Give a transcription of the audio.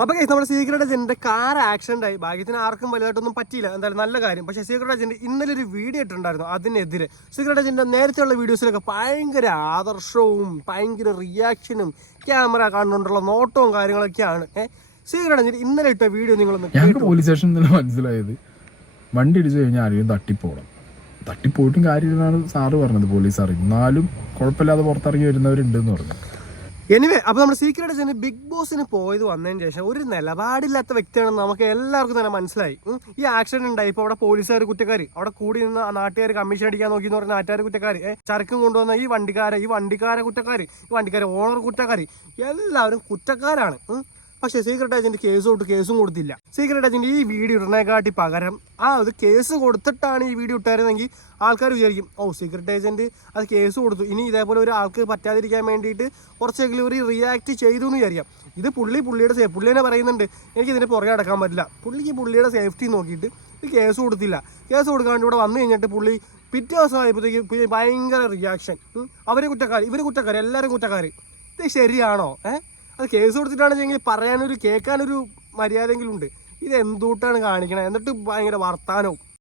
അപ്പോൾ നമ്മുടെ secret ഏജന്റിന്റെ car accident ആയി. ഭാഗ്യത്തിന് ആർക്കും വലുതായിട്ടൊന്നും പറ്റിയില്ല, എന്തായാലും നല്ല കാര്യം. പക്ഷേ സീക്രട്ട് ഏജന്റ് ഇന്നലെ ഒരു വീഡിയോ ഇട്ടിട്ടുണ്ടായിരുന്നു അതിനെതിരെ. സീക്രട്ട് ഏജന്റിന്റെ നേരത്തെയുള്ള വീഡിയോസിലൊക്കെ ഭയങ്കര ആദർശവും ഭയങ്കര റിയാക്ഷനും ക്യാമറ കാണുന്നുണ്ടുള്ള നോട്ടവും കാര്യങ്ങളൊക്കെയാണ്. സീക്രട്ട് ഏജന്റ് ഇന്നലെ ഇട്ട വീഡിയോ നിങ്ങളൊന്ന് ഞങ്ങൾക്ക് പോലീസ് സ്റ്റേഷനിൽ മനസ്സിലായത് വണ്ടി ഇടിച്ചു കഴിഞ്ഞാൽ ആരെയും തട്ടിപ്പോകണം. തട്ടിപ്പോയിട്ടും കാര്യമില്ലെന്നാണ് സാറ് പറഞ്ഞത്, പോലീസ് അറിയും. എന്നാലും കുഴപ്പമില്ലാതെ പുറത്തിറങ്ങി വരുന്നവരുണ്ടെന്ന് പറഞ്ഞു. എനിവേ, അപ്പോൾ നമ്മുടെ സീക്രട്ട് ഏജന്റ് ബിഗ് ബോസിന് പോയത് വന്നതിന് ശേഷം ഒരു നിലപാടില്ലാത്ത വ്യക്തിയാണെന്ന് നമുക്ക് എല്ലാവർക്കും തന്നെ മനസ്സിലായി. ഈ ആക്സിഡന്റ് ഉണ്ടായി, ഇപ്പോൾ അവിടെ പോലീസുകാർ കുറ്റക്കാർ, അവിടെ കൂടി നിന്ന് നാട്ടുകാർ കമ്മീഷൻ അടിക്കാൻ നോക്കി എന്ന് പറഞ്ഞ നാട്ടുകാർ കുറ്റക്കാർ, ചരക്കും കൊണ്ടുവന്ന ഈ വണ്ടിക്കാരെ കുറ്റക്കാർ, ഈ വണ്ടിക്കാരെ ഓണർ കുറ്റക്കാർ, എല്ലാവരും കുറ്റക്കാരാണ്. പക്ഷേ സീക്രട്ട് ഏജന്റ് കേസും കൊടുത്തില്ല. സീക്രട്ട് ഏജന്റ് ഈ വീഡിയോ ഇടുന്നതിനെക്കാട്ടി പകരം അത് കേസ് കൊടുത്തിട്ടാണ് ഈ വീഡിയോ ഇട്ടായിരുന്നെങ്കിൽ ആൾക്കാർ വിചാരിക്കും, സീക്രട്ട് ഏജന്റ് അത് കേസ് കൊടുത്തു, ഇനി ഇതേപോലെ ഒരു ആൾക്ക് പറ്റാതിരിക്കാൻ വേണ്ടിയിട്ട് കുറച്ചെങ്കിലും ഒരു റിയാക്ട് ചെയ്തു എന്ന് വിചാരിക്കാം. ഇത് പുള്ളിയുടെ പുള്ളി തന്നെ പറയുന്നുണ്ട്, എനിക്കിതിനെ പുറകെ അടക്കാൻ പറ്റില്ല. പുള്ളിയുടെ സേഫ്റ്റി നോക്കിയിട്ട് ഇത് കേസ് കൊടുത്തില്ല. കേസ് കൊടുക്കാണ്ട് ഇവിടെ വന്നു കഴിഞ്ഞിട്ട് പുള്ളി പിറ്റേ ദിവസം ആയപ്പോഴത്തേക്ക് ഭയങ്കര റിയാക്ഷൻ. അവർ കുറ്റക്കാർ, ഇവർ കുറ്റക്കാർ, എല്ലാവരും കുറ്റക്കാർ. ഇത് ശരിയാണോ? അത് കേസ് കൊടുത്തിട്ടാണെങ്കിൽ പറയാനൊരു കേൾക്കാനൊരു മര്യാദയെങ്കിലും ഉണ്ട്. ഇത് എന്തുകൊണ്ടാണ് കാണിക്കണത്? എന്നിട്ട് ഭയങ്കര വർത്താനവും